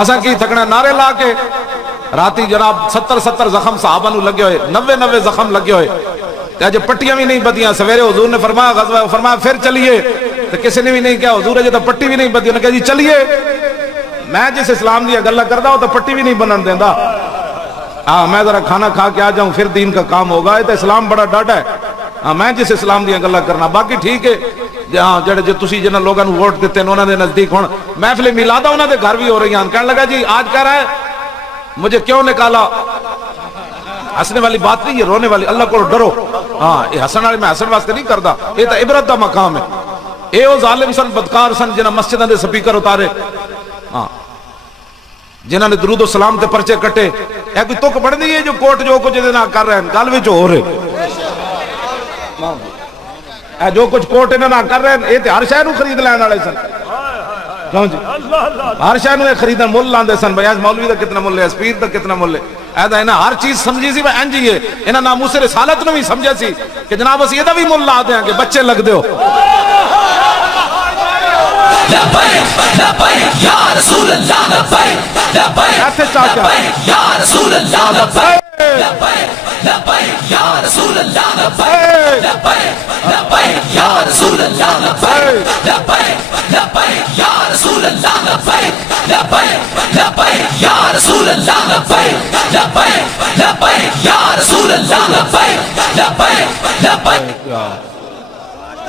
اساں کی تھکنا نعرے لا کے راتی جناب 70 زخم صحابہ نو لگے ہوئے 90 زخم لگے ہوئے تے اج پٹیاں بھی نہیں بدیاں سویرے حضور نے فرمایا غزوہ فرمایا پھر چلیے تے کسی نے بھی نہیں کہا حضور اجے تو پٹی بھی نہیں بدی انہوں نے کہا جی چلیے میں جس اسلام دی گلاں کردا ہوں تو پٹی بھی نہیں بنن دیندا میں ذرا کھانا کھا کے آ جاؤں پھر دین کا کام ہوگا یہ تو اسلام بڑا ڈاڈا ہے میں جس اسلام دی گلاں کرنا باقی ٹھیک ہے جہاں جڑے جو تسی جنہاں لوگاں نو ووٹ دیتے ہیں انہاں دے نزدیک ہن محفل میلاد انہاں دے گھر بھی ہو رہی ہیں کہنے لگا جی آج کہہ رہا ہے مجھے کیوں نکالا ہنسنے والی بات نہیں یہ رونے والی اللہ کو ڈرو ہاں یہ ہسن والے میں ہسن واسطے نہیں کردا یہ تو عبرت دا مقام ہے اے او ظالم سن بدکار سن جنہاں مسجداں دے سپیکر اتارے ہاں جنہاں نے درود و سلام تے پرچے کٹے اے کوئی تک بڑھ نہیں ہے جو کوٹ جو کچھ دے نہ کر رہے ہیں گل وچ ہو رہے اے جو کچھ کوٹ انہاں نہ کر رہے ہیں اے تے ہر شے نو خرید لین والے سن کیوں جی ہر شے نو خریدن مول لاندے سن بھائی مولوی دا کتنا مول ہے اس پیر دا کتنا مول ہے اے دا انہاں ہر چیز سمجھی سی انج ہی ہے انہاں ناموس رسالت نو بھی سمجھیا سی کہ جناب اس دا بھی مول لا دیاں کہ بچے لگ دیو لبیک لبیک یا رسول اللہ لبیک لبیک لبیک یا رسول اللہ لبیک لبیک لبیک یا رسول اللہ لبیک لبیک لبیک یا رسول اللہ لبیک لبیک لبیک یا رسول اللہ لبیک لبیک لبیک یا رسول اللہ لبیک لبیک لبیک یا رسول اللہ لبیک لبیک لبیک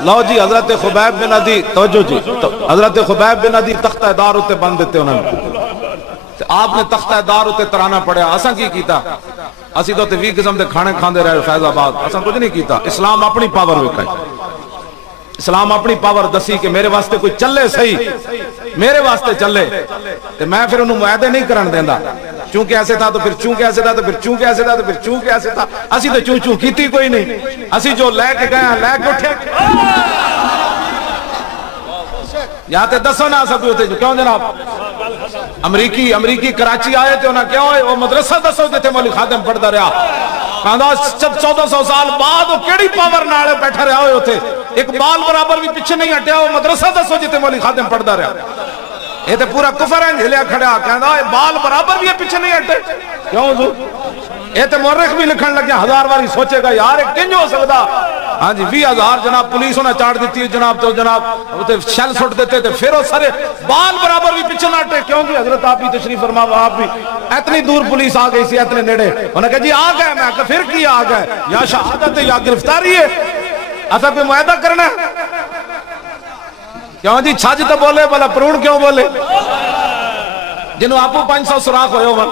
لو جی حضرت خبیب بن عدی توجہ جی حضرت خبیب بن عدی تختہ دار ہوتے بند دیتے انہوں نے آپ نے تختہ دار ہوتے ترانہ پڑھیا اساں کی کیتا اسی تو 20 قسم دے کھانے کھاندے رہے فیض آباد اساں کچھ نہیں کیتا اسلام اپنی پاور وکھائے اسلام اپنی پاور دسی کہ میرے واسطے کوئی چلے صحیح میرے واسطے چلے تو میں پھر انہوں معاہدے نہیں کرن دیندا چونکہ ایسے تھا تو پھر چونکہ ایسے تھا تو پھر چونکہ ایسے تھا تو پھر چونکہ ایسے تھا اسی تو چون چون کیتی کوئی نہیں اسی جو لے کے گئے لے کے اٹھے یا تے دسو نہ سکتے ہوتے جو کیوں جناب امریکی کراچی آئے تھے انہاں کیا ہوئے وہ مدرسہ دسو دیتے مولی خادم پڑھتا رہا کہاں 1400 سال بعد وہ کیڑی پاور نالے بیٹھا رہا ہوئے ہوتے ایک بال برابر بھی پیچھے نہیں ہٹیا وہ مدرسہ دسو جیتے مولی خادم پڑھتا رہا یہ تے پورا کفر ہے ہلیا کھڑا کہنا بال برابر بھی پیچھے نہیں ہٹے کیوں حضور یہ تے مورخ بھی لکھن لگیا 1000 باری سوچے گا یار ایک کنج ہو سکتا ہاں جی 20,000 جناب پولیس ہونا چاڑ دیتی ہے جناب تو جناب شل سٹ دیتے تھے پھر وہ سارے بال برابر بھی پیچھے نہ ہٹے کیوں کہ حضرت آپ ہی تشریف فرما آپ بھی اتنی دور پولیس آ گئی سی اتنے نیڑے انہوں نے کہا جی آ گئے میں کہا پھر کی آ گئے یا شہادت ہے یا گرفتاری ہے ایسا کوئی معاہدہ کرنا ہے کیوں جی چھج تو بولے بلا پرون کیوں بولے جنہوں آپو 500 سراخ ہوئے ہو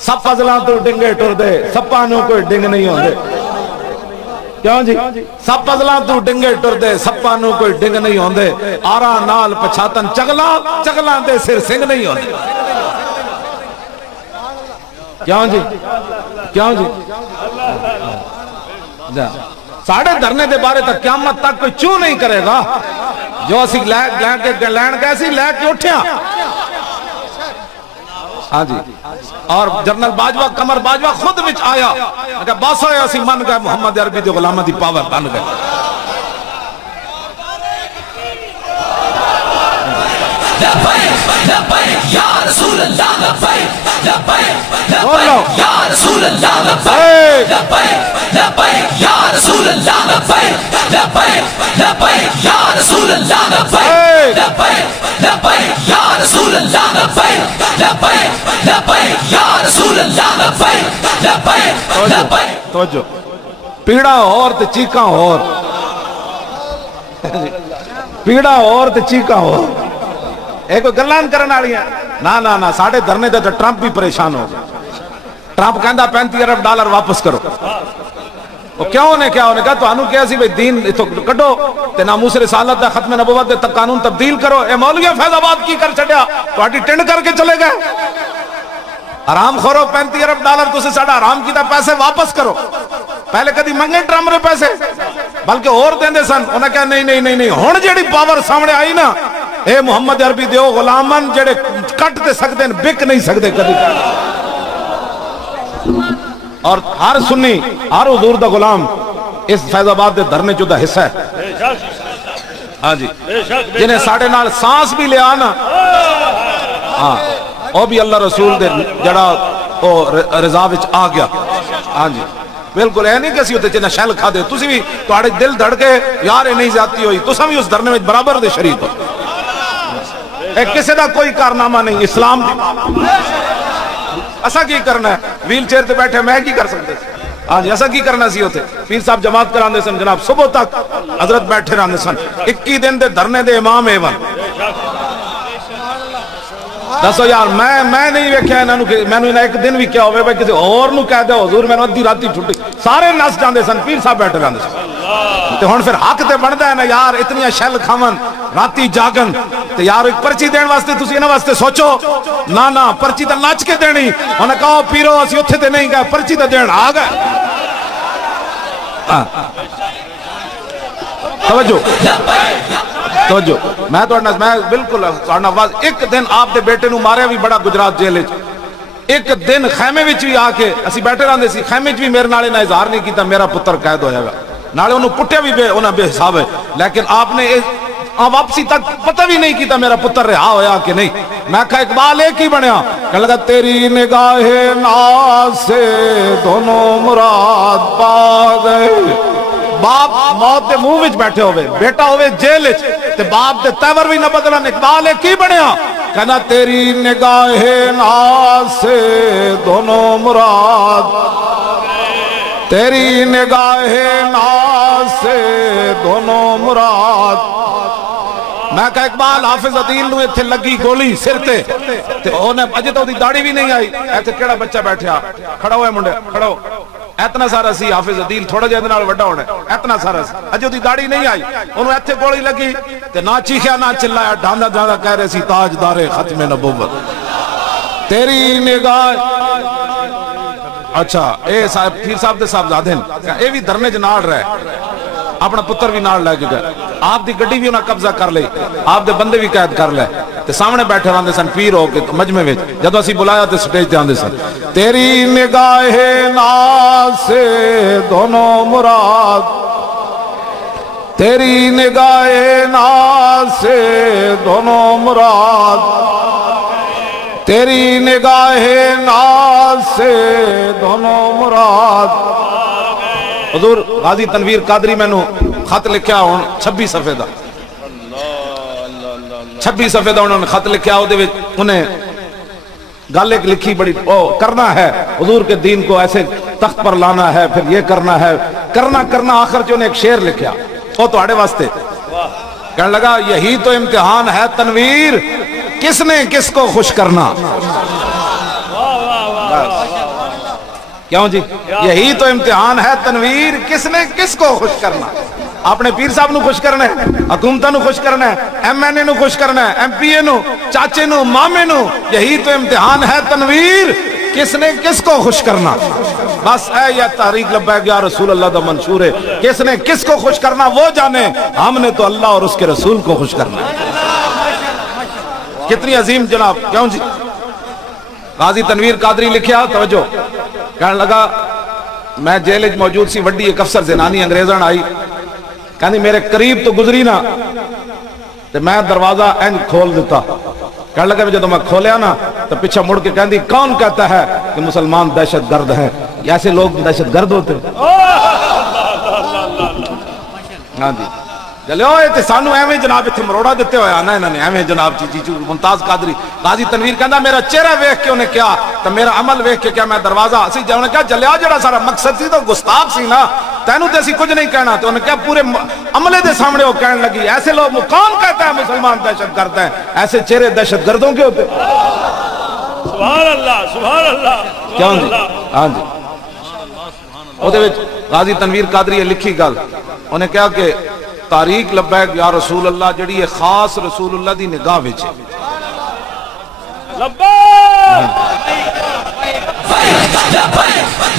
سب فضلان تو ڈنگے ٹر دے سب پانوں کوئی ڈنگ نہیں ہوں دے کیوں جی سب فضلان تو ڈنگے ٹر دے سب پانوں کوئی ڈنگ نہیں ہوں دے آرا نال پچھاتن چگلان دے سر سنگ نہیں ہوں دے کیوں جی کیوں جی ساڑھے دھرنے دے بارے تک قیامت تک کوئی چوں نہیں کرے گا جو اسی لین کیسی لے کے اٹھیا ہاں جی اور جنرل باجوہ کمر باجوہ خود وچ آیا کہ باسا ہے اسی من گئے محمد عربی دی غلامہ دی پاور بن گئے لبیک لبیک یا رسول اللہ لبیک لبیک لبیک یا رسول اللہ لبیک لبیک لبیک یا رسول اللہ لبیک لبیک لبیک یا رسول اللہ لبیک لبیک لبیک یا رسول اللہ لبیک لبیک لبیک یا رسول اللہ لبیک لبیک لبیک توجہ پیڑا اور تے چیکاں اور پیڑا اور تے چیکاں اور ایک گلان کرنا رہی ہیں نا ساڑھے دھرنے دے تو ٹرمپ بھی پریشان ہو گیا ٹرمپ کہندہ 35 ارب ڈالر واپس کرو وہ کیا ہونے کہا تو انہوں کیا سی بھئی دین تو کٹو تے ناموس رسالت دا ختم نبوت دے تک قانون تبدیل کرو اے مولوی فیض آباد کی کر چڑیا تو آٹی ٹنڈ کر کے چلے گئے حرام خورو 35 ارب ڈالر تو سے ساڑھا حرام کی تا پیسے واپس کرو پہلے کدی منگے ٹرمپ رے پیسے بلکہ اور دیں دے سن انہیں کہا نہیں ہون جیڑی پاور سامنے آئی نا اے محمد عربی دیو غلامن جڑے کٹ دے سکتے ہیں بک نہیں سکتے کدی اور ہر سنی ہر حضور دا غلام اس فیض آباد دے دھرنے جو دا حصہ ہے ہاں جی جنہیں ساڑھے نال سانس بھی لے آنا ہاں وہ بھی اللہ رسول دے جڑا رضا وچ آ گیا. ہاں جی بالکل اے نہیں کہ اسی تے شل کھا دے تسی بھی تہاڈے دل دھڑ کے یار اے نہیں زیادتی ہوئی تساں بھی اس دھرنے وچ برابر دے شریک ہو. اے کسے دا کوئی کارنامہ نہیں اسلام دی. اسا کی کرنا ہے ویل چیئر تے بیٹھے میں کی کر سکتے. ہاں جی اسا کی کرنا سی ہوتے پیر صاحب جماعت کراندے سن جناب صبح تک حضرت بیٹھے رہندے سن 21 دن دے دھرنے دے امام ایون. دسو یار میں نہیں ویکھیا انہاں نو کہ مینوں انہاں ایک دن بھی کیا ہوے بھائی کسی اور نو کہہ دے حضور مینوں ادھی راتی چھٹی سارے نس جاندے سن پیر صاحب بیٹھے رہندے سن. تے ہن پھر حق تے بندا ہے نا یار اتنی شل کھاون راتی جاگن تے یار ایک پرچی دین واسطے تسی انہاں واسطے سوچو نا پرچی تے نچ کے دینی. انہاں کہو پیرو اسی اوتھے تے نہیں گئے پرچی تے دین آ گئے. توجہ میں بالکل ایک دن آپ دے بیٹے نو ماریا بھی بڑا گجرات جیل وچ. ایک دن خیمے وچ بھی آ کے اسی بیٹھے رہندے سی خیمے وچ بھی میرے نالے نہ اظہار نہیں کیتا میرا پتر قید ہویا گا نالے انہوں پٹیا بھی بے حساب ہے لیکن آپ نے واپسی تک پتہ بھی نہیں کیتا میرا پتر رہا ہویا کہ نہیں. میں کہا اقبال ایک ہی بنیا کہ لگا تیری نگاہ ناز سے دونوں مراد پا گئے. باپ موت دے منہ وچ بیٹھے ہوئے بیٹا ہوئے جیل وچ تے باپ دے تیور بھی نہ بدلن. اقبال ایک ہی بنیا کہنا تیری نگاہ ناز سے دونوں مراد تیری نگاہ ناز سے دونوں مراد. میں کہا اقبال حافظ عدیل نو ایتھے لگی گولی سر تے انہیں اجے تو دی داڑھی بھی نہیں آئی. ایتھے کیڑا بچہ بیٹھیا کھڑا ہوئے منڈے کھڑو اتنا سارا سی حافظ عدیل تھوڑا جہاں نال وڈا ہونا اتنا سارا سی اجے دی داڑھی نہیں آئی. انہوں ایتھے گولی لگی تے نہ چیخیا نہ چلایا ڈھاندا ڈھاندا کہہ رہے سی تاجدار ختم نبوت تیری نگاہ. اچھا اے صاحب پیر صاحب دے صاحب زادے اے بھی دھرنے چ نال رہے اپنا پتر بھی نال لے کے گئے آپ دی گڈی بھی انہاں قبضہ کر لئی آپ دے بندے بھی قید کر لے تے سامنے بیٹھے رہندے سن پیر ہو کے مجمع وچ جدوں اسی بلایا تے سٹیج تے آندے سن تیری نگاہ ناز سے دونوں مراد تیری نگاہ ناز سے دونوں مراد تیری نگاہ ناز سے دونوں مراد. حضور غازی تنویر قادری میں نو خط لکھیا ہون 26 صفحے دا 26 صفحے دا انہوں نے خط لکھیا ہو دے وچ انہیں گل ایک لکھی بڑی کرنا ہے حضور کے دین کو ایسے تخت پر لانا ہے پھر یہ کرنا ہے کرنا آخر جو انہیں ایک شعر لکھیا وہ تو آڑے واسطے کہنے لگا یہی تو امتحان ہے تنویر کس نے کس کو خوش کرنا. کیوں جی یہی تو امتحان ہے تنویر کس نے کس کو خوش کرنا. اپنے پیر صاحب نو خوش کرنا ہے حکومتہ نو خوش کرنا ہے ایم این اے نو خوش کرنا ہے ایم پی اے نو چاچے نو مامے نو. یہی تو امتحان ہے تنویر کس نے کس کو خوش کرنا. بس اے یا تحریک لبیک یا رسول اللہ دا منشور ہے کس نے کس کو خوش کرنا وہ جانے ہم نے تو اللہ اور اس کے رسول کو خوش کرنا ہے. کتنی عظیم جناب. کیوں جی غازی تنویر قادری لکھیا توجہ کہنے لگا میں جیل وچ موجود سی وڈی ایک افسر زنانی انگریزان آئی کہنی میرے قریب تو گزری نا تے میں دروازہ انج کھول دیتا. کہنے لگا جب میں کھولیا نا تو پیچھے مڑ کے کہندی کون کہتا ہے کہ مسلمان دہشت گرد ہیں ایسے لوگ دہشت گرد ہوتے. ہاں جی چلے ہوئے تے سانو ایویں جناب اتنے مروڑا دیتے ہوئے آنا انہوں نے ایویں جناب چیچو ممتاز قادری غازی تنویر کہندا میرا چہرہ ویکھ کے انہیں کیا تو میرا عمل ویکھ کے کیا میں دروازہ اسی انہوں نے کہا جلیا جڑا سارا مقصد سی تو گستاخ سی نا تینوں تے اسی کچھ نہیں کہنا تو انہوں نے کہا پورے عملے دے سامنے وہ کہنے لگی ایسے لوگ کون کہتا ہے مسلمان دہشت گرد ہیں ایسے چہرے دہشت گردوں کے ہوتے. سبحان اللہ سبحان اللہ. کیوں جی ہاں جی او دے وچ غازی تنویر قادری لکھی گل انہیں کہا کہ تاریخ لبیک یا رسول اللہ جڑی ہے خاص رسول اللہ دی نگاہ وچ لبیک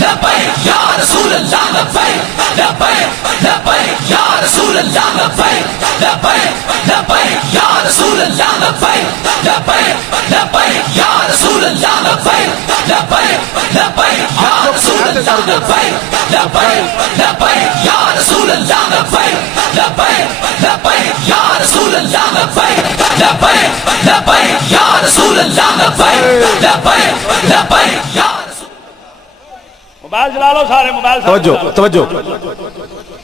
لبیک یا رسول اللہ لبیک لبیک یا رسول اللہ لبیک لبیک یا رسول اللہ لبیک لبیک یا رسول اللہ لبیک لبیک یا رسول اللہ لبیک لبیک یا رسول اللہ لبیک لبیک یا رسول اللہ لبیک لبیک یا رسول اللہ لبیک موبائل چلا لو سارے موبائل توجہ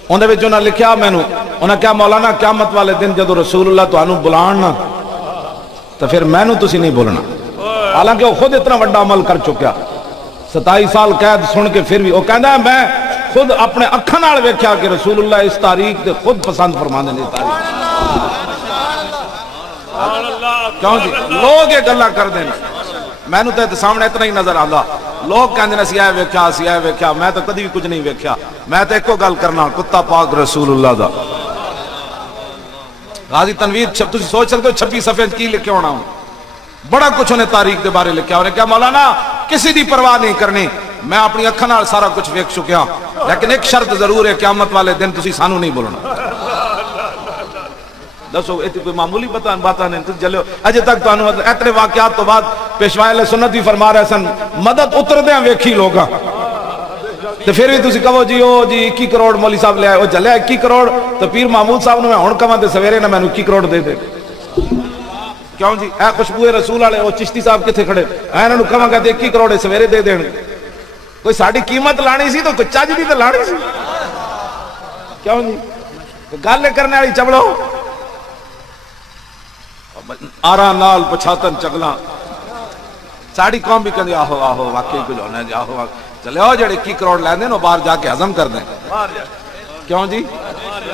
انہوں نے انہوں لکھیا مینوں انہوں کہا مولانا قیامت والے دن جدو رسول اللہ تانوں بلان نا تو پھر مینوں تسی نہیں بولنا، حالانکہ وہ خود اتنا بڑا عمل کر چکیا 27 سال قید سن کے پھر بھی وہ کہندا ہے میں خود اپنے اکھاں نال ویکھیا کہ رسول اللہ اس تاریخ تے خود پسند فرماندے نے تاریخ کیوں جی لوگ یہ گلا کر دیں میں نے تو سامنے اتنا ہی نظر آندا لوگ کہندے نے سی اے ویکھیا میں تو کدی بھی کچھ نہیں ویکھیا میں تو ایکو گل کرنا کتا پاک رسول اللہ دا غازی تنویر تسی سوچ سکتے ہو 26 صفحے کی لکھے ہونا ہوں بڑا کچھ انہیں تاریخ دے بارے لکھیا انہیں کہا مولانا کسی دی پرواہ نہیں کرنی میں اپنی اکھاں نال سارا کچھ ویکھ چکیا لیکن ایک شرط ضرور ہے قیامت والے دن تسی سانو نہیں بولنا دسو ایتی کوئی معمولی باتاں نہیں تو جلو اجے تک تو اتنے واقعات تو بعد پیشوا اہل سنت بھی فرما رہے سن مدد اتر دیاں ویکھی لوگاں تو پھر بھی تسی کہو جی او جی 21 کروڑ مولی صاحب لے آئے وہ چلے 21 کروڑ تو پیر محمود صاحب نے میں ہن کہاں تے سویرے نہ مینوں 21 کروڑ دے کیوں جی اے خوشبو رسول والے وہ چشتی صاحب کتنے کھڑے انہاں نوں کہاں کہ 21 کروڑ سویرے دے دین کوئی ساڈی قیمت لانی سی تو کوئی چج دی تے لانی سی کیوں جی گل کرنے والی چبڑو آرا نال پچھاتن چگلاں ساڑی قوم بھی کہندی آہو واقعی کچھ ہونا ہے جی آہو چلے آؤ جڑے 21 کروڑ لے دیں وہ باہر جا کے ہضم کر دیں کیوں جی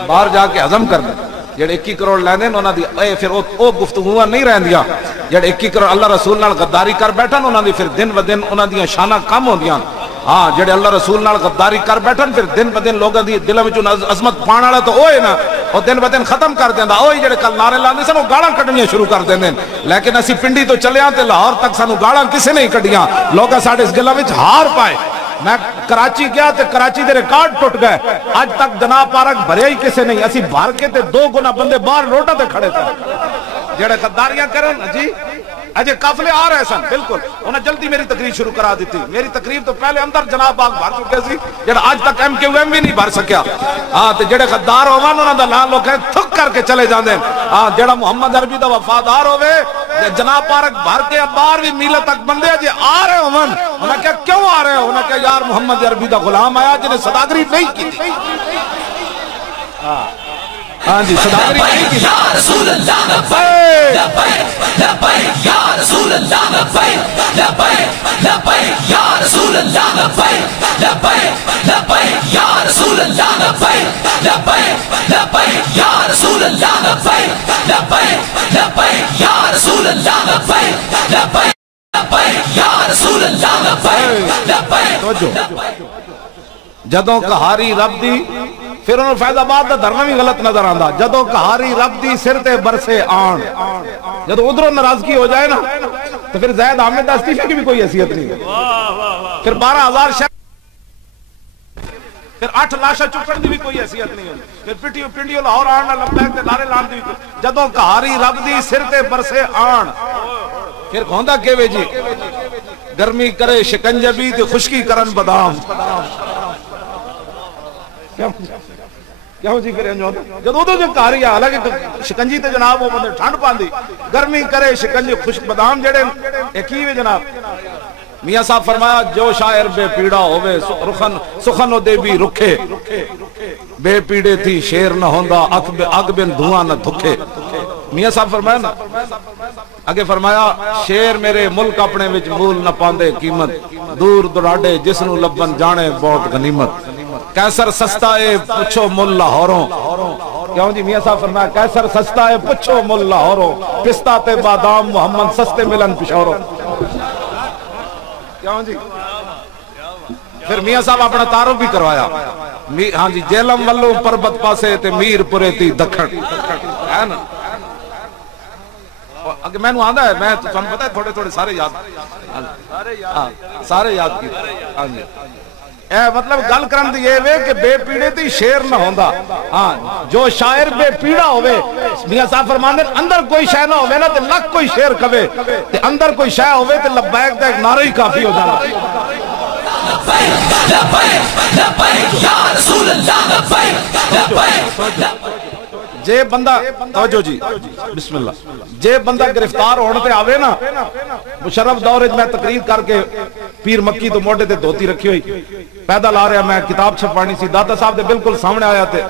باہر جا کے ہضم کر دیں جڑے 21 کروڑ لے دیں انہاں دی پھر او گفتگوواں نہیں رہندیاں جڑے 21 کروڑ اللہ رسول نال غداری کر بیٹھن انہاں دی پھر دن ب دن انہاں دیاں شاناں کم ہوندیاں ہاں جڑے اللہ رسول نال غداری کر بیٹھن پھر دن ب دن لوگاں دی دلاں وچوں عظمت پان والا تو اوے نا او دن ب دن ختم کر دیندا اوہی جڑے کل نعرے لاندے سن او گالاں کڈنیاں شروع کر دیندے لیکن اسی پنڈی تو چلیاں تے لاہور تک سانو گالاں کسے نہیں کڈیاں لوگاں ساڈے اس گلاں وچ ہار پائے میں کراچی گیا تے کراچی دے ریکارڈ ٹوٹ گئے اج تک جناب پارک بھریا ہی کسے نہیں اسی بھر کے تے 2 گنا بندے باہر روڈاں تے کھڑے تھے جڑے غداریاں کرن جی اجے قافلے آ رہے سن بالکل انہیں جلدی میری تقریر شروع کرا دیتی میری تقریر تو پہلے اندر جناب باغ بھر چکے سی جڑا آج تک ایم کیو ایم بھی نہیں بھر سکیا ہاں تے جڑے غدار ہوون انہاں دا نام لوگ تھک کر کے چلے جاندے ہاں جڑا محمد عربی دا وفادار ہوے جناب پارک بھر کے باہر بھی میلہ تک بندے جے آ رہے ہون انہاں کہا کیوں آ رہے ہو انہاں کہا یار محمد عربی دا غلام آیا جنہیں صداگری نہیں کی ہاں جی صداگری نہیں کی یا رسول اللہ لبیک لبیک یا رسول اللہ لبیک لبیک لبیک یا رسول اللہ لبیک لبیک لبیک یا رسول اللہ لبیک لبیک لبیک یا رسول اللہ لبیک لبیک لبیک یا رسول اللہ لبیک لبیک لبیک یا رسول اللہ لبیک لبیک جدوں کہاری رب دی پھر انہوں فیض آباد دا دھرنا بھی غلط نظر آندا جدوں کہاری رب دی سر تے برسے آن جدوں ادھروں ناراضگی ہو جائے نا تو پھر زید احمد استعفے کی بھی کوئی حیثیت نہیں پھر 12,000 شہر پھر 8 لاشا چکن دی بھی کوئی حیثیت نہیں پھر پنڈیوں لاہور آن لبیک تے نعرے لان دی جدوں کہاری رب دی سر تے برسے آن پھر کھوندا کیوے جی گرمی کرے شکنجبی تے خشکی کرن بادام کیوں جی کرے انجو جدو دو جو کاری ہے حالانکہ شکنجی تے جناب وہ بندے ٹھنڈ پاندی گرمی کرے شکنجی خشک بادام جڑے ایکی وے جناب میاں صاحب فرمایا جو شاعر بے پیڑا ہوئے سخن و دے بھی رکھے بے پیڑے تھی شیر نہ ہوندا اگ بن دھواں نہ دھکے میاں صاحب فرمایا نا آگے فرمایا شیر میرے ملک اپنے وچ مول نہ پاندے قیمت دور دراڈے جس نو لبن جانے بہت غنیمت کیسر سستا ہے پچھو مل لاہوروں کیوں جی میاں صاحب فرمایا کیسر سستا ہے پچھو مل لاہوروں پستہ تے بادام محمد سستے ملن پشوروں کیوں جی پھر میاں صاحب اپنا تعارف بھی کروایا ہاں جی جیلم والو پربت پاسے تے میر پورے تی دکھن ہے نا اگر میں نو آندہ ہے میں تو پتہ ہے تھوڑے سارے یاد کی ہاں جی اے مطلب گل کرن دی یہ وے کہ بے پیڑے تی شیر نہ ہوندا ہاں جو شاعر بے پیڑا ہوئے میاں صاحب فرماندے اندر کوئی شے نہ ہوئے نا تے لکھ کوئی شیر کہے تے اندر کوئی شے ہوئے تے لبیک دا ایک نعرہ ہی کافی ہو جانا جے بندہ توجہ جی بسم اللہ جے بندہ گرفتار ہونے تے آوے نا مشرف دور میں تقریر کر کے پیر مکی تو موٹے تے دھوتی رکھی ہوئی پیدل آ رہا میں کتاب چھپانی سی داتا صاحب دے بالکل سامنے آیا تے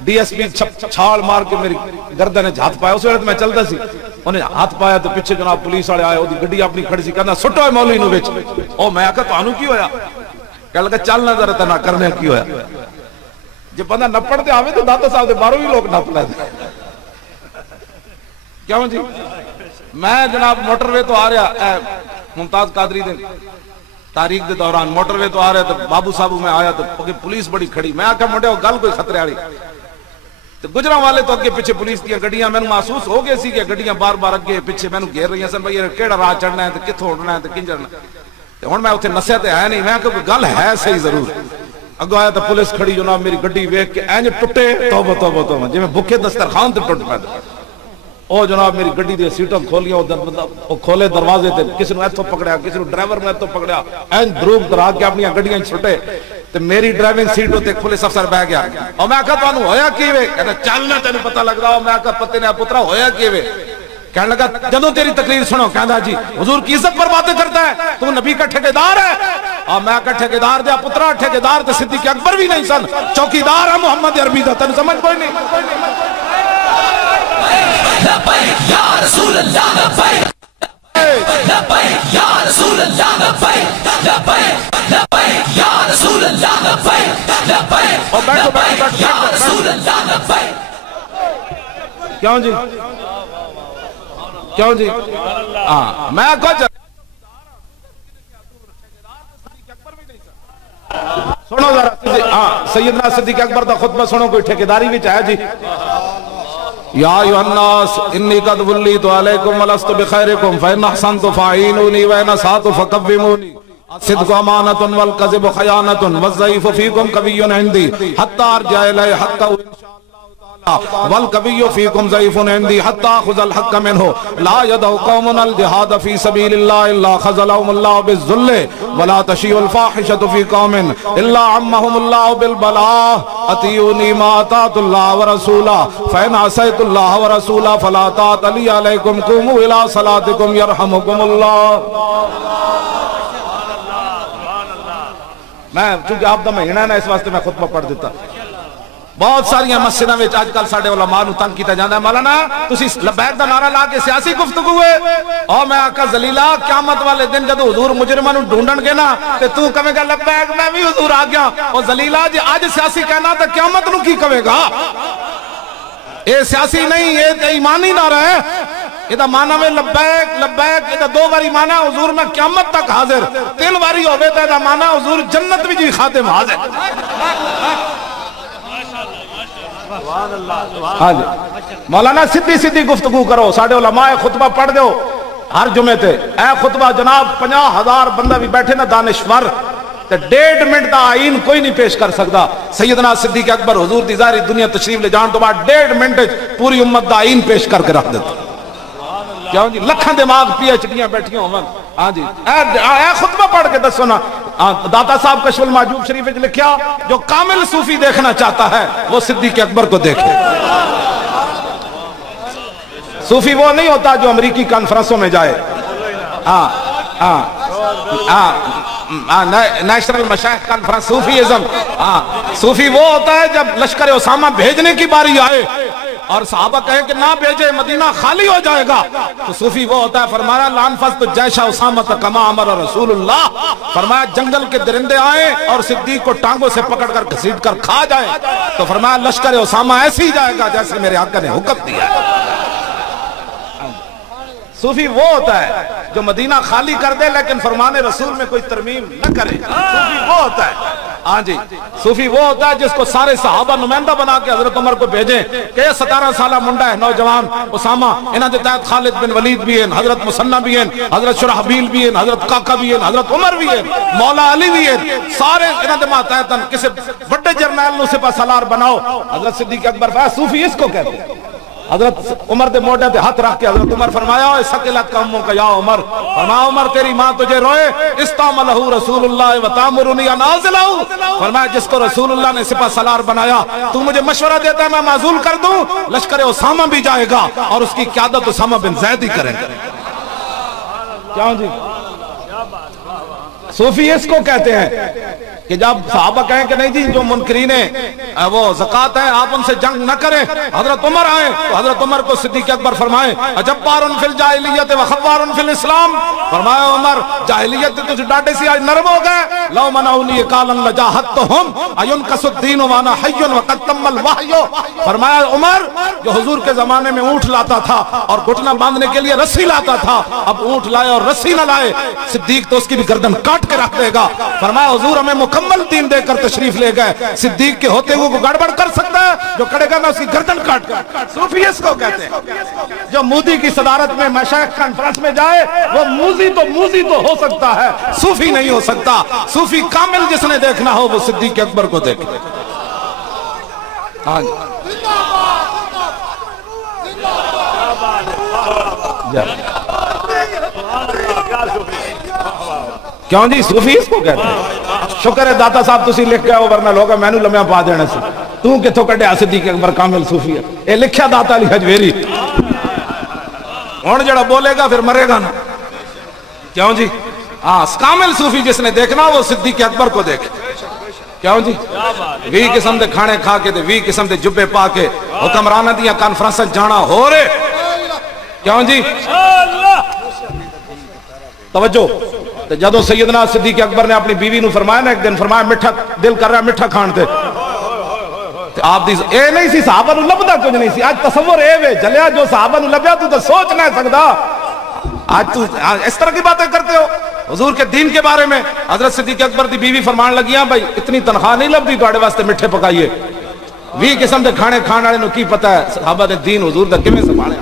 ڈی ایس پی چھاڑ مار کے میری گردن ہاتھ پایا اس وقت میں چلتا سی انہیں ہاتھ پایا تو پیچھے جناب پولیس والے آئے وہ گڈی اپنی کھڑی سی کہنا سٹو ہے مولوی نو وچ او میں آکھا تانوں کی ہویا کہنے لگا چل نہ ذرا نہ کرنے کی ہویا جب بندہ نپڑ تے آوے تو داتا صاحب دے باروں ہی لوگ نپ لے کیوں جی میں جناب موٹر وے تو آ رہا ممتاز قادری دے تاریخ دے دوران موٹر وے تو آ رہا تو بابو صاحب میں آیا تو پولیس بڑی کھڑی میں آکھا منڈے وہ گل کوئی خطرے والی تو گجرا والے تو اگے پیچھے پولیس دی گڈیاں مینوں محسوس ہو گئے سی کہ گڈیاں بار بار اگے پیچھے مینوں گھیر رہی ہیں سن بھئی کیڑا راہ چڑھنا ہے تے کتھوں اڑنا ہے تے کنج چڑھنا تے ہن میں اوتھے نسیا تے ہے نہیں میں کہ کوئی گل ہے صحیح ضرور اگوں آیا تو پولیس کھڑی جناب میری گڈی ویکھ کے انج ٹٹے توبہ توبہ توبہ جویں بھوکے دسترخوان تے ٹٹ پے او جناب میری گڈی دی سیٹاں کھولیاں او کھولے دروازے تے کسی نو ایتھوں پکڑیا کسی نو ڈرائیور نو ایتھوں پکڑیا این دروگ درا کے اپنی گڈیاں چھٹے تے میری ڈرائیونگ سیٹ تے پولیس افسر بیٹھ گیا او میں کہا تانوں ہویا کی وے کہندا چلنا تینوں پتہ لگدا او میں کہا پتے نے پترا ہویا کی وے کہنے لگا جدوں تیری تقریر سنو کہندا جی حضور کی عزت پر باتیں کرتا ہے تو نبی کا ٹھیکیدار ہے اور میں کہا ٹھیکیدار دیا پترا ٹھیکیدار تے صدیق اکبر بھی نہیں سن چوکیدار ہے محمد عربی دا تینوں سمجھ کوئی نہیں لبیک یا رسول اللہ لبیک لبیک یا رسول اللہ لبیک لبیک لبیک یا رسول اللہ لبیک لبیک لبیک یا رسول اللہ لبیک کیوں جی کیوں جی میں کچھ سنو ذرا سیدنا صدیق اکبر دا خطبہ سنو کوئی ٹھیکیداری وچ ہے جی یا ایھا الناس انی قد ولیت علیکم ولست بخیرکم فإن احسنت فاعینونی وإن اسأت فقومونی الصدق امانۃ والکذب خیانۃ والضعیف فیکم قوی عندی حتی ارجع الیہ حقہ والقوی فیکم ضعیف عندی حتی اخذ الحق منہ لا يدع قوم الجہاد فی سبیل اللہ الا خذلهم اللہ بالذل ولا تشیع الفاحشۃ فی قوم الا عمهم اللہ بالبلاء اطیعونی ما اطاعت اللہ ورسولہ فإن عصیت اللہ ورسولہ فلا طاعۃ لی علیکم قوموا الی صلاتکم یرحمکم اللہ میں چونکہ آپ دا مہینہ ہے نا اس واسطے میں خطبہ پڑھ دیتا بہت ساری مسجدوں میں آج کل ساڈے علماء نو تنگ کیتا جاندا ہے مولانا تسی لبیک دا نعرہ لا کے سیاسی گفتگو ہے او میں آقا ذلیلا قیامت والے دن جدوں حضور مجرماں نو ڈھونڈن گے نا تے تو کہے گا لبیک میں بھی حضور آ گیا او ذلیلا جی اج سیاسی کہنا تے قیامت نو کی کہے گا اے سیاسی نہیں یہ ایمانی نعرہ ہے یہ معنی میں لبیک لبیک یہ دو باری معنی حضور میں قیامت تک حاضر تین باری ہوئے تو یہ معنی حضور جنت بھی جی خاتم حاضر ہاں جی مولانا سیدھی سیدھی گفتگو کرو ساڑھے علماء خطبہ پڑھ دیو ہر جمعے تے اے خطبہ جناب 50,000 بندہ بھی بیٹھے نا دانشور تے 1.5 منٹ دا آئین کوئی نہیں پیش کر سکتا سیدنا صدیق اکبر حضور دی ظاہری دنیا تشریف لے جان تو بعد 1.5 منٹ پوری امت دا آئین پیش کر کے رکھ دیتا کیوں جی لکھاں دماغ پی ایچ ڈیاں بیٹھیاں ہوں ہاں جی اے خطبہ پڑھ کے دسو نا داتا صاحب کشف المحجوب شریف وچ لکھیا جو کامل صوفی دیکھنا چاہتا ہے وہ صدیق اکبر کو دیکھے صوفی وہ نہیں ہوتا جو امریکی کانفرنسوں میں جائے نیشنل مشائخ کانفرنس صوفیزم صوفی وہ ہوتا ہے جب لشکر اسامہ بھیجنے کی باری آئے اور صحابہ کہیں کہ نہ بھیجے مدینہ خالی ہو جائے گا تو صوفی وہ ہوتا ہے فرمایا لانفذت جیش اسامہ کما امر رسول اللہ فرمایا جنگل کے درندے آئیں اور صدیق کو ٹانگوں سے پکڑ کر گھسیٹ کر کھا جائیں تو فرمایا لشکر اسامہ ایسے ہی جائے گا جیسے میرے آقا نے حکم دیا ہے صوفی وہ ہوتا ہے جو مدینہ خالی کر دے لیکن فرمان رسول میں کوئی ترمیم نہ کرے صوفی وہ ہوتا ہے ہاں جی صوفی وہ ہوتا ہے جس کو سارے صحابہ نمائندہ بنا کے حضرت عمر کو بھیجیں کہ یہ 17 سالہ منڈا ہے نوجوان اسامہ انہاں دے تحت خالد بن ولید بھی ہیں حضرت مسنہ بھی ہیں حضرت شرحبیل بھی ہیں حضرت قاقہ بھی ہیں حضرت عمر بھی ہیں مولا علی بھی ہیں سارے انہاں دے ماتحت کسی بڑے جرنیل نو سپہ سالار بناؤ حضرت صدیق اکبر فرمایا صوفی اس کو کہتے ہیں حضرت عمر دے موڈے تے ہاتھ رکھ کے حضرت عمر فرمایا سکلت کا اموں کا یا عمر، فرمایا عمر تیری ماں تجھے روئے، استعملہ رسول اللہ وتامرنی ان انازلہ، فرمایا جس کو رسول اللہ نے سپہ سالار بنایا تو مجھے مشورہ دیتا ہے میں معزول کر دوں، لشکر اسامہ بھی جائے گا اور اس کی قیادت اسامہ بن زید ہی کریں گے۔ کیوں جی؟ صوفی اس کو کہتے ہیں کہ جب صحابہ کہیں کہ نہیں جی جو منکرین وہ زکوٰۃ ہے آپ ان سے جنگ نہ کریں، حضرت عمر آئے تو حضرت عمر کو صدیق اکبر فرمائے اجبار فی الجاہلیت وخوار فی الاسلام، فرمایا عمر جاہلیت تو ڈاڈے سے آج نرم ہو گئے، لو منعونی قالا لجاہدتہم اینقص الدین وانا حی وقد تم الوحی، فرمایا عمر جو حضور کے زمانے میں اونٹ لاتا تھا اور گھٹنا باندھنے کے لیے رسی لاتا تھا، اب اونٹ لائے اور رسی نہ لائے، صدیق تو اس کی بھی گردن کاٹ کے رکھ دے گا، فرمایا حضور ہمیں مکمل دین دے کر تشریف لے گئے، صدیق کے ہوتے ہوئے کو گڑبڑ کر سکتا ہے، جو کرے گا میں اس کی گردن کاٹ کر۔ صوفی اس کو کہتے ہیں جو مودی کی صدارت میں مشائخ کانفرنس میں جائے وہ موزی تو ہو سکتا ہے، صوفی نہیں ہو سکتا۔ صوفی کامل جس نے دیکھنا ہو وہ صدیق اکبر کو دیکھے۔ ہاں کیوں جی صوفی اس کو کہتے ہیں؟ شکر ہے داتا صاحب تسی لکھ گئے ہو ورنہ لوگا میں نو لمحہ پا دینے سے تو کتھوں کڈیا صدیق اکبر کامل صوفی ہے، اے لکھیا داتا علی حجویری، ہن جڑا بولے گا پھر مرے گا نا۔ کیوں جی؟ ہاں کامل صوفی جس نے دیکھنا وہ صدیق اکبر کو دیکھے۔ کیوں جی؟ 20 قسم دے کھانے کھا کے 20 قسم دے جبے پا کے حکمرانہ دیاں کانفرنساں جانا ہو رہے۔ کیوں جی؟ توجہ، جدو سیدنا صدیق اکبر نے اپنی بیوی نو فرمایا نا ایک دن، فرمایا میٹھا دل کر رہا ہے میٹھا کھان تے، آپ دی اے نہیں سی صحابہ نو لبدا کچھ نہیں سی، آج تصور اے وے جلیا جو صحابہ نو لبیا تو سوچ نہ سکدا، آج تو اس طرح کی باتیں کرتے ہو حضور کے دین کے بارے میں۔ حضرت صدیق اکبر دی بیوی فرمان لگیاں بھائی اتنی تنخواہ نہیں لبدی تواڈے واسطے میٹھے پکائیے، 20 قسم دے کھانے کھان والے نو کی پتہ ہے صحابہ نے دین حضور دا کیویں سنبھالیا،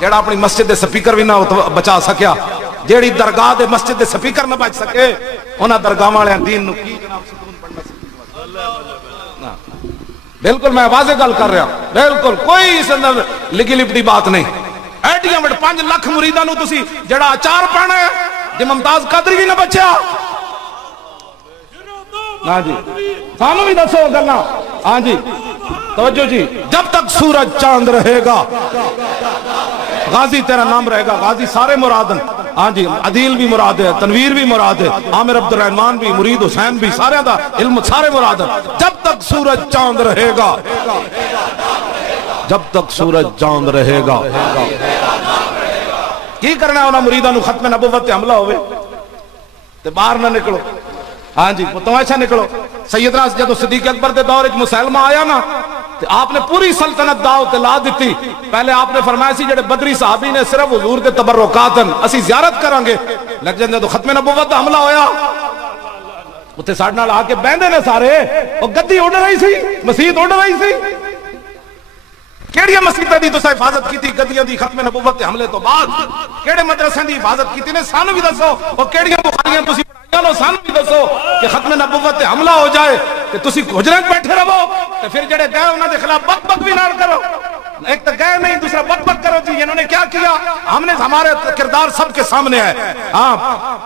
جیڑا اپنی مسجد دے سپیکر بھی نہ بچا سکیا، جیڑی درگاہ دے مسجد دے سپیکر نہ بچ سکے، انہاں درگاہ والے دین نو کی جناب ستون پڑھنا سکے۔ بالکل میں واضح گل کر رہا ہوں، بالکل کوئی اس اندر لگی لپٹی بات نہیں۔ ایڈیاں وڈ 5 لاکھ مریداں نو تسی جڑا اچار پانا ہے جے ممتاز قادری بھی نہ بچیا، ہاں جی سانو بھی دسو گلاں، ہاں جی توجہ جی، جب تک سورج چاند رہے گا غازی تیرا نام رہے گا، غازی سارے مرادن، ہاں جی عدیل بھی مراد ہے، تنویر بھی مراد ہے، عامر عبد الرحمن بھی، مرید حسین بھی، سارے دا علم سارے مراد ہے۔ جب تک سورج چاند رہے گا، جب تک سورج چاند رہے گا، کی کرنا ہے انہاں مریداں نو ختم نبوت تے حملہ ہوئے تے باہر نہ نکلو، ہاں جی تماشا نکلو۔ سیدنا جدو صدیق اکبر دے دور وچ مسلمہ آیا نا تے آپ نے پوری سلطنت داؤ تے لا دیتی، پہلے آپ نے فرمایا سی جڑے بدری صحابی نے صرف حضور دے تبرکاتن اسی زیارت کریں گے، لیکن جدو ختم نبوت دا حملہ ہویا اتنے ساڑھے نال آ کے بہندے نے سارے، وہ گدی اڑ رہی سی، مسجد اڑ رہی سی، کیڑی مسجداں دی تساں حفاظت کیتی گدیاں دی ختم نبوت تے حملے تو بعد، کیڑے مدرسے دی حفاظت کیتی نے سانو بھی دسو، اور کیڑیاں بخاریاں تسی پڑھائیاں نو سانو بھی دسو کہ ختم نبوت تے حملہ ہو جائے تے تسی حجرے وچ بیٹھے رہو تے پھر جڑے گئے انہاں دے خلاف بک بک بھی نال کرو، ایک تو گئے نہیں دوسرا بک بک کرو جی انہوں نے کیا کیا، ہم نے ہمارے کردار سب کے سامنے ہے، ہاں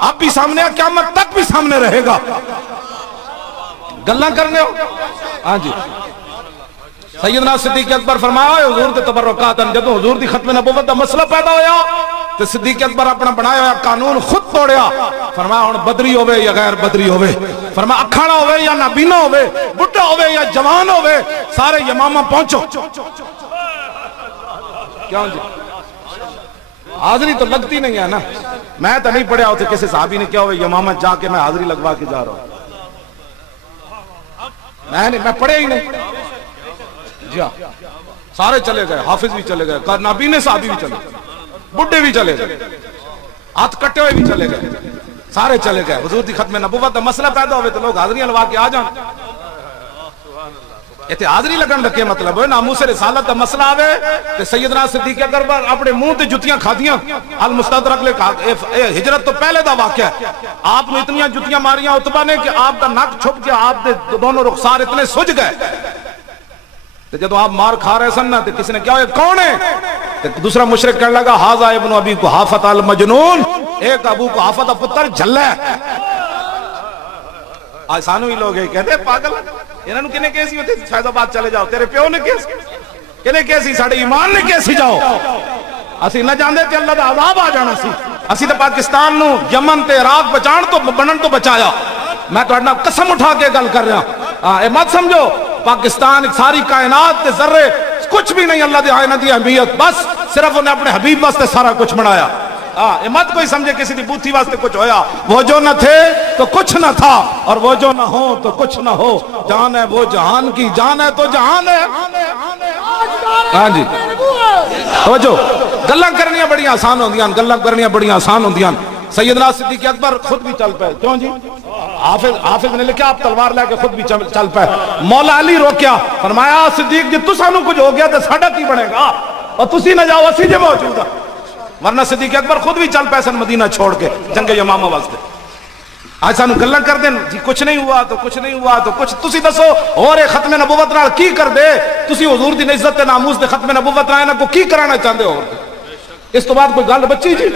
اب بھی سامنے ہے، قیامت تک بھی سامنے رہے گا، گلاں کرنے ہو، ہاں جی۔ سیدنا صدیق اکبر فرمایا حضور دے تبرکاتن، جب حضور دی ختم نبوت دا مسئلہ پیدا ہویا تو صدیق اکبر اپنا بنایا ہوا قانون خود توڑیا، فرمایا ہن بدری ہوئے یا غیر بدری ہوئے، فرمایا اکھاڑا ہوئے یا نابینا ہوئے، بڈھا ہوئے یا جوان ہوئے، سارے یمامہ پہنچو۔ کیوں جی حاضری تو لگتی نہیں ہے نا، میں تو نہیں پڑھیا ہوتے کسی صحابی نے کیا ہوئے یمامہ جا کے میں حاضری لگوا کے جا رہا ہوں، میں پڑھے ہی نہیں، جی ہاں سارے چلے گئے، حافظ بھی چلے گئے، نابینے صحابی بھی چلے گئے، بڈھے بھی چلے گئے، ہاتھ کٹے ہوئے بھی چلے گئے، سارے چلے گئے۔ حضور دی ختم نبوت دا مسئلہ پیدا ہوئے تو لوگ حاضریاں لوا کے آ جان، ایتھے حاضری لگن دا کیا مطلب ہے؟ ناموس رسالت دا مسئلہ آوے تے سیدنا صدیق اکبر اپنے منہ تے جتیاں کھادیاں، المستدرک لے ہجرت تو پہلے دا واقعہ ہے، آپ نے اتنیاں جتیاں ماریاں عتبہ نے کہ آپ دا نک چھپ گیا، آپ دے دونوں رخسار اتنے سج گئے، جب آپ مار کھا رہے سن نا تو کسی نے کیا کون ہے؟ دوسرا مشرک کہنے لگا ہاذا ابن ابی قحافۃ المجنون، ایک ابو قحافہ دا پتر جھلا ہے۔ آج سانوی لوگ کہتے ہیں پاگل انہوں نے کنے کیسی ہوتے فیض آباد چلے جاؤ، تیرے پیو نے کیسی کنے کیسی ساڑے ایمان نے کیسی جاؤ، اسی نہ جاندے تے اللہ دا عذاب آ جانا سی۔ اسی تے پاکستان نو یمن تے عراق بچان تو بنن تو بچایا۔ میں تو اٹھنا قسم اٹھا کے گل کر رہا، اے مت سمجھو پاکستان ساری کائنات تے ذرے کچھ بھی نہیں اللہ دی آئینہ دی اہمیت، بس صرف انہیں اپنے حبیب واسطے سارا کچھ بنایا۔ مت کوئی سمجھے کسی دی بوتھی واسطے کچھ ہویا، وہ جو نہ تھے تو کچھ نہ تھا، اور وہ جو نہ ہو تو کچھ نہ ہو، جان ہے وہ جہان کی، جان ہے تو جہان ہے۔ ہاں جی توجہ، گلاں کرنیاں بڑی آسان ہوندیاں، گلاں کرنیاں بڑی آسان ہوندیاں۔ سیدنا صدیق اکبر خود بھی چل پے، کیوں جی؟ حافظ نے لکھا آپ تلوار لے کے خود بھی چل پے۔ مولا علی روکیا، فرمایا صدیق جی تسانو کچھ ہو گیا تو ساڈا کی بنے گا، اور تسی نہ جاؤ اسی جے موجود ہاں۔ ورنہ صدیق اکبر خود بھی چل پے سن مدینہ چھوڑ کے جنگ یمامہ واسطے۔ آج سانو گلاں کر دیں جی کچھ نہیں ہوا تو کچھ نہیں ہوا تو کچھ، تسی دسو اور ختم نبوت نال کی کر دے؟ تسی حضور دی عزت تے ناموس تے ختم نبوت نال کو کی کرانا چاہندے ہو؟ اس تو بعد کوئی گل بچی جی؟